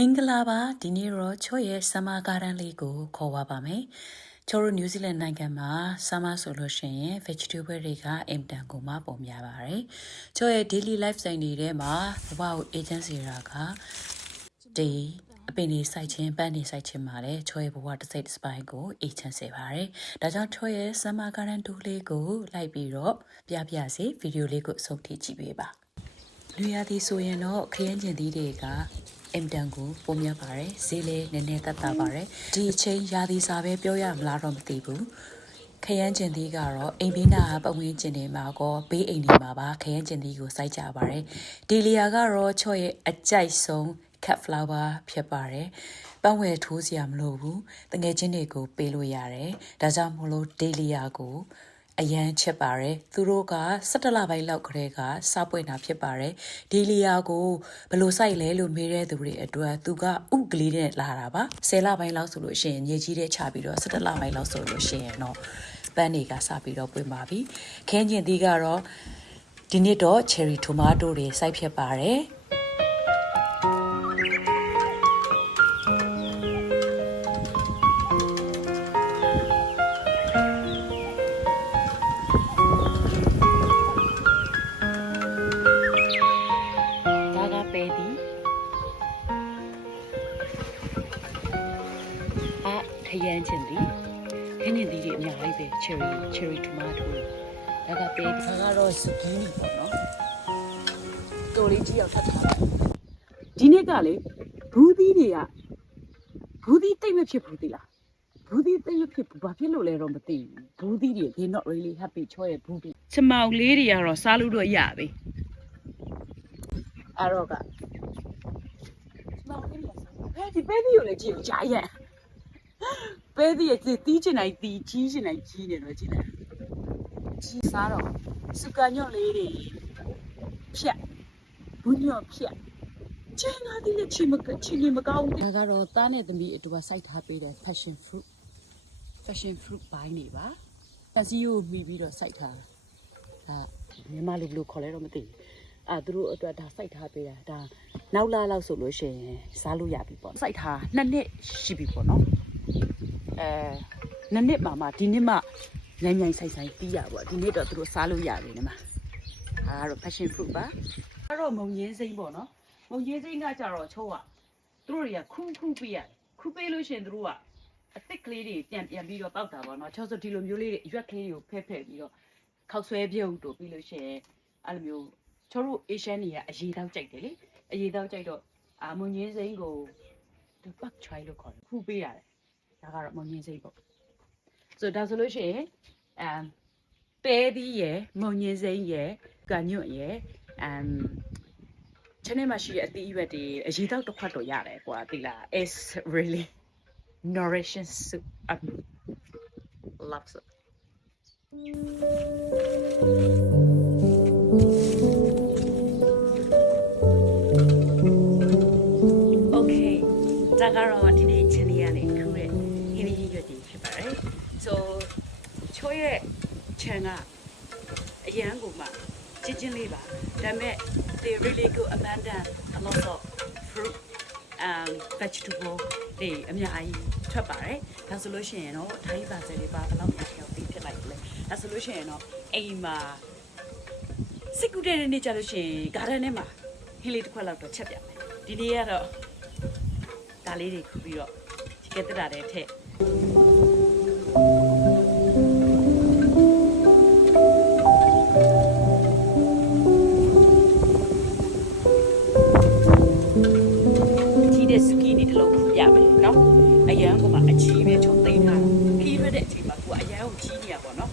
မင်္ဂလာပါဒီနေ့တော့ချော့ရဲ့ဆမ်မာဂါဒန်လေးကိုခေါ်ပါပါမယ်ချော့တို့နယူးဇီလန်နိုင်ငံမှာဆမ်မာဆိုလို့ရှိရင် vegetable တွေကအင်တန်ကိုမှပုံများပါတယ်ချော့ရဲ့ daily life ဆိုင်တွေထဲမှာဘဝကို agency ရာကဒီအပင်တွေစိုက်ခြင်းပန်းတွေစိုက်ခြင်းမှာလည်းချော့ရဲ့ဘဝတစ်စိတ်တစ်ပိုင်းကို agent စေပါတယ်ဒါကြောင့်ချော့ရဲ့ဆမ်မာဂါဒန်တူလေးကိုလိုက်ပြီးတော့ပြစီဗီဒီယိုလေးကိုစုံထိကြည့်ပေးပါလူရသည်ဆိုရင်တော့ခရမ်းကျင်သီးတွေကအင်တန်ကိုပုံများပါတယ်ဈေးလေးနည်းနည်းသက်သာပါတယ်ဒီအချိန်ရာသီစာပဲပြောရမလားတော့မသိဘူးခရမ်းကျင်သီးကတော့အိမ်ဘေးနာပတ်ဝန်းကျင်တွေမှာကောဘေးအိမ်တွေမှာပါခရမ်းကျင်သီးကိုစိုက်ကြပါတယ်ဒီလီယာကတော့ချော့ရဲ့အကြိုက်ဆုံး cat flower ဖြစ်ပါတယ်ပန်းဝယ်ထိုးစရာမလိုဘူးတငယ်ချင်းတွေကိုပေးလို့ရတယ်ဒါကြောင့်မို့လို့ဒေလီယာကိုအရန်ချက်ပါတယ်သူတို့က17လပိုင်းလောက်ခရဲကစပွင့်တာဖြစ်ပါတယ်ဒီလီယာကိုဘယ်လိုစိုက်လဲလို့မေးတဲ့သူတွေအတွက်သူကဥကလေးနဲ့လာတာပါ10လပိုင်းလောက်ဆိုလို့ရှိရင်ညကြီးတဲ့ချပြီးတော့17လပိုင်းလောက်ဆိုလို့ရှိရင်တော့ပန်းတွေကစပြီးတော့ပွင့်ပါပြီခင်းကျင်သီးကတော့ဒီနေ့တော့ cherry tomato တွေစိုက်ဖြစ်ပါတယ်ခရမ်းကျင်သည်ခင်းကျင်သည်တွေအများကြီးပဲ cherry tomato တွေဒါကပေးဒါကတော့စကင်းပေါ့နော်တော်လေးကြီးအောင်ထပ်ထားတယ်ဒီနေ့ကလေဘူးသီးတွေကဘူးသီးတိတ်မဖြစ်ဘူးသီလားဘူးသီးတိတ်မဖြစ်ဘူးဘာဖြစ်လို့လဲတော့မသိဘူးဘူးသီးတွေ they not really happy ချောရဲ့ဘူးသီးချမောင်လေးတွေကတော့စားလို့တော့ရပြီအဲ့တော့ကချမောင်လေးတွေစားဒီပဲသီးကိုလည်းကြည့်ကြရက်ပဲသီးရဲ့တီးချင်တိုင်းတီးကြီးချင်တိုင်းကြီးနေတော့ကြည့်လိုက်ကြီးစားတော့စူကာညွန့်လေးတွေဖြတ်ဘူးညွန့်ဖြတ်ချင်းငါဒီလက်ချင်းမကောင်းဘူးဒါကတော့သားနဲ့သမီးအတူပါစိုက်ထားပေးတယ် passion fruit ဘိုင်းနေပါတက်စီကိုမိပြီးတော့စိုက်ထားဒါမြန်မာလူဘလို့ခေါ်လဲတော့မသိဘူးသူတို့အတွက်ဒါစိုက်ထားပေးတာဒါနောက်လာလောက်ဆိုလို့ရှိရင်စားလို့ရပြီပေါ့စိုက်ထား2နှစ်ရှိပြီပေါ့နော်နှစ်နှစ်မှဒီနှစ်မှမြိုင်ဆိုင်ပြီးရပေါ့ဒီနေ့တော့သူတို့စားလို့ရတယ်ညီမဒါကတော့ passion fruit ပါအဲ့တော့မုံရင်းစိမ့်ပေါ့နော်မုံရင်းစိမ့်ကကြတော့ချိုးอ่ะသူတို့တွေကခူးပေးရတယ်ခူးပေးလို့ရှိရင်သူတို့ကအသစ်ကလေးတွေပြန်ပြီးတော့ပောက်တာပေါ့နော်ချောဆိုဒီလိုမျိုးလေးတွေအရွက်ကလေးတွေကိုဖဲ့ပြီးတော့ခောက်ဆွဲပြုတ်တို့ပြီးလို့ရှိရင်အဲ့လိုမျိုးချိုးတို့ Asian တွေကအရေးတောက်ကြိုက်တယ်လေအရေးတောက်ကြိုက်တော့မုံရင်းစိမ့်ကိုသူပတ်ချွိုင်းလို့ခေါ်တယ်ခူးပေးရတယ်ဒါကတော့မုံရင်းစိမ့်ပေါ့ဆိုဒါဆိုလို့ရှိရင်ပဲသီးရယ်မုံညင်းစိမ့်ရယ်ကညွန့်ရယ်channel မှာရှိတဲ့အသီးအရွက်တွေအရေးတောက်တစ်ခွက်တော့ရတယ်ကွာသိလား is really nourishing soup I love it okay ဒါကတော့ဒီနေ့ channel ရနေခူးတဲ့ဟင်းသီးရွက်တွေဖြစ်ပါတယ် so ချိုးရဲ့ channel အရန်ကိုမှချင်းလေးပါဒါပေမဲ့ they really go abundant a lot of fruit vegetable တွေအများကြီးထွက်ပါတယ်ဒါဆိုလို့ရှိရင်တော့ဓာတ်ပါစတွေပါဘယ်လောက်များပြောင်းပြီးဖြစ်လိုက်လဲဒါဆိုလို့ရှိရင်တော့အိမ်မှာစစ်ကူတဲ့နေ့ကြလို့ရှိရင် garden ထဲမှာဟင်းလေးတစ်ခွက်လောက်တော့ချက်ပြမယ်ဒီနေ့ကတော့ဒါလေးတွေခူးပြီးတော့ဒီကတက်တာတဲ့ထက်စကီနီတလုံးပြမယ်နော်အရန်ကမှအကြီးပဲချုံသိမ်းထားခီးရတဲ့အချိန်မှာကိုကအရန်ကိုကြီးနေရပါတော့